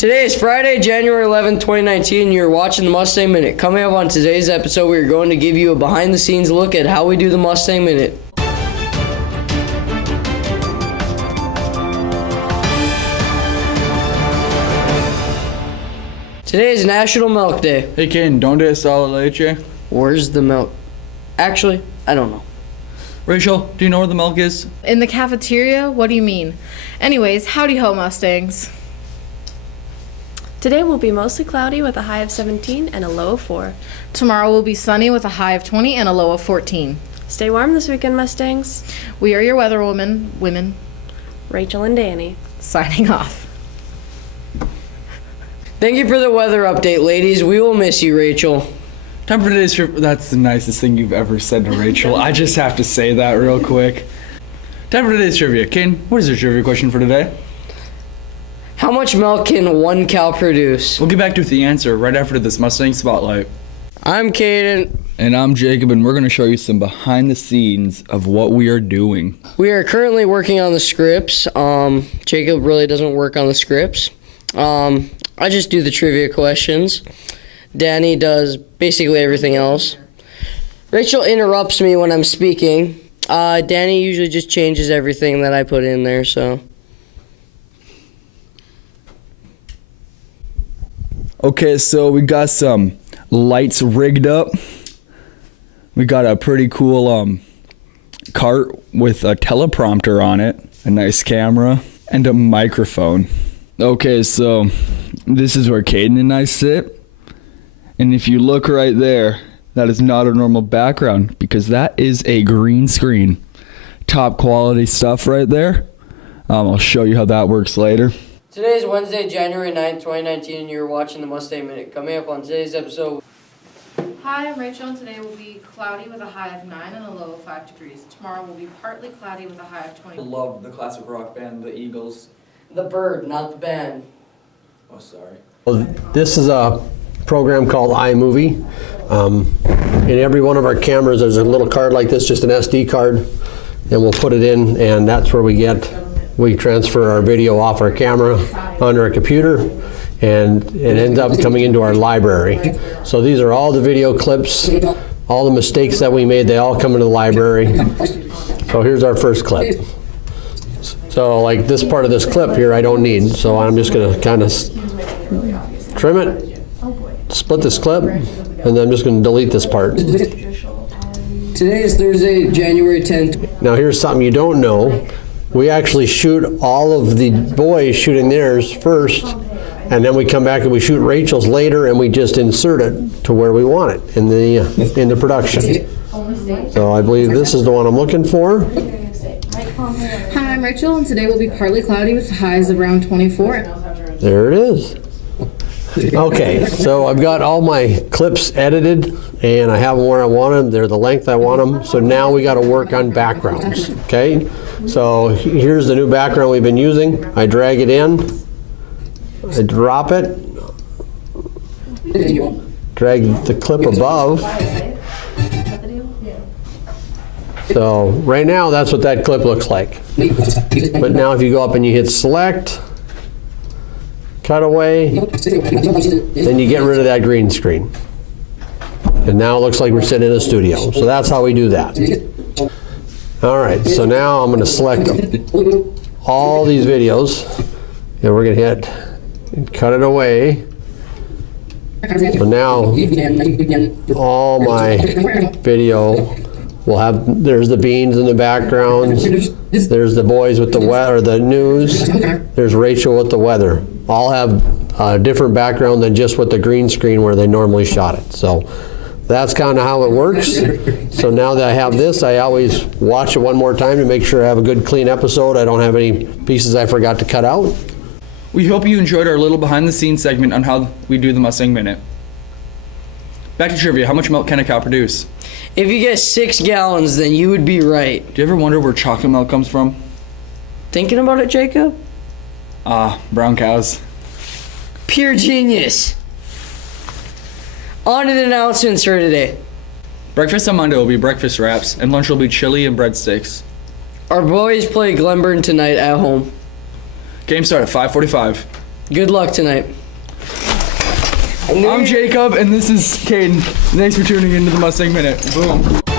Today is Friday, January 11th, 2019. You're watching the Mustang Minute. Coming up on today's episode, we are going to give you a behind-the-scenes look at how we do the Mustang Minute. Today is National Milk Day. Hey, Ken, ¿dónde está la leche? Where's the milk? Actually, I don't know. Rachel, do you know where the milk is? In the cafeteria? What do you mean? Anyways, howdy ho, Mustangs. Today will be mostly cloudy with a high of 17 and a low of 4. Tomorrow will be sunny with a high of 20 and a low of 14. Stay warm this weekend, Mustangs. We are your weather women, Rachel and Danny. signing off. Thank you for the weather update, ladies. We will miss you, Rachel. Time for today's trip. That's the nicest thing you've ever said to Rachel. I just have to say that real quick. Time for today's trivia. Ken, what is your trivia question for today? How much milk can one cow produce? We'll get back to the answer right after this Mustang Spotlight. I'm Caden. And I'm Jacob, and we're going to show you some behind the scenes of what we are doing. We are currently working on the scripts. Jacob really doesn't work on the scripts. I just do the trivia questions. Danny does basically everything else. Rachel interrupts me when I'm speaking. Danny usually just changes everything that I put in there, so. Okay, so we got some lights rigged up. We got a pretty cool cart with a teleprompter on it, a nice camera, and a microphone. Okay, so this is where Caden and I sit. And if you look right there, that is not a normal background because that is a green screen. Top quality stuff right there. I'll show you how that works later. Today is Wednesday, January 9th, 2019, and you're watching the Mustang Minute. Coming up on today's episode. Hi, I'm Rachel, and today will be cloudy with a high of 9 and a low of 5 degrees. Tomorrow will be partly cloudy with a high of 20. I love the classic rock band, the Eagles. The bird, not the band. Oh, sorry. Well, this is a program called iMovie. In every one of our cameras, there's a little card like this, just an SD card, and we'll put it in, and that's where we transfer our video off our camera onto our computer, and it ends up coming into our library. So these are all the video clips, all the mistakes that we made, they all come into the library. So here's our first clip. So like this part of this clip here I don't need, so I'm just gonna kind of trim it, split this clip, and then I'm just gonna delete this part. Today is Thursday, January 10th. Now here's something you don't know. We actually shoot all of the boys shooting theirs first, and then we come back and we shoot Rachel's later, and we just insert it to where we want it in the production. So I believe this is the one I'm looking for. Hi, I'm Rachel, and today will be partly cloudy with highs around 24. There it is. Okay, so I've got all my clips edited, and I have them where I want them. They're the length I want them. So now we got to work on backgrounds, okay? So here's the new background we've been using. I drag it in, I drop it, drag the clip above. So right now that's what that clip looks like. But now if you go up and you hit select, cutaway, then you get rid of that green screen. And now it looks like we're sitting in a studio. So that's how we do that. All right, so now I'm going to select all these videos, and we're going to hit and cut it away. So now all my video will have, there's the beans in the background, there's the boys with the weather, the news, there's Rachel with the weather. All have a different background than just with the green screen where they normally shot it. So that's kind of how it works. So now that I have this, I always watch it one more time to make sure I have a good clean episode. I don't have any pieces I forgot to cut out. We hope you enjoyed our little behind the scenes segment on how we do the Mustang Minute. Back to trivia. How much milk can a cow produce? If you get 6 gallons, then you would be right. Do you ever wonder where chocolate milk comes from? Thinking about it, Jacob? Brown cows. Pure genius. On to the announcements for today. Breakfast on Monday will be breakfast wraps, and lunch will be chili and breadsticks. Our boys play Glenburn tonight at home. Game start at 5:45. Good luck tonight. I'm Jacob, and this is Caden. Thanks for tuning into the Mustang Minute. Boom.